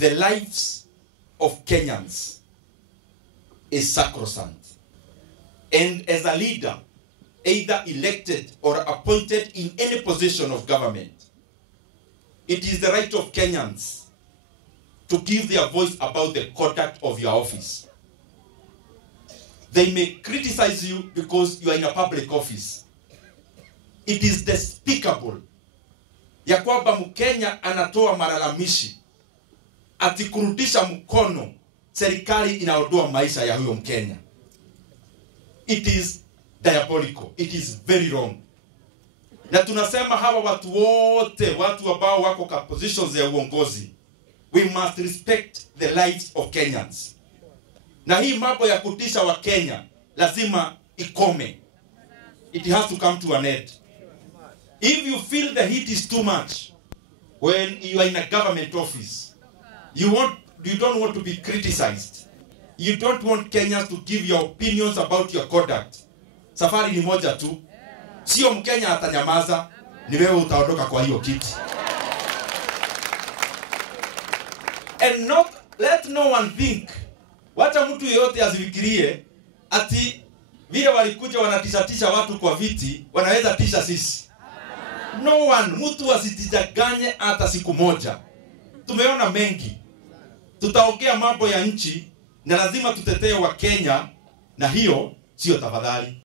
the lives of Kenyans is sacrosanct. And as a leader, either elected or appointed in any position of government, it is the right of Kenyans to give their voice about the conduct of your office. They may criticize you because you are in a public office. It is despicable ya kwamba Mkenya anatoa malalamishi ati kurudisha mkono serikali inaondoa maisha ya huyo Mkenya. It is diabolical. It is very wrong. Na tunasema hawa watu wote, watu ambao wako kwa positions ya uongozi, we must respect the lives of Kenyans. Na hii mambo ya kutisha wa Kenya lazima ikome. It has to come to an end. If you feel the heat is too much when you are in a government office, you don't want to be criticized. You don't want Kenyans to give your opinions about your conduct. Safari ni moja tu. Sio Mkenya atanyamaza, ni wewe utaondoka kwa hiyo kiti. And not let no one think. Wacha mtu yeyote azifikirie ati vile walikuja wanatisha watu kwa viti, wanaweza tisha sisi. No one, mtu asitijaganye hata siku moja. Tumeona mengi. Tutaongea mambo ya nchi na lazima tutetee wa Kenya, na hiyo sio tafadhali.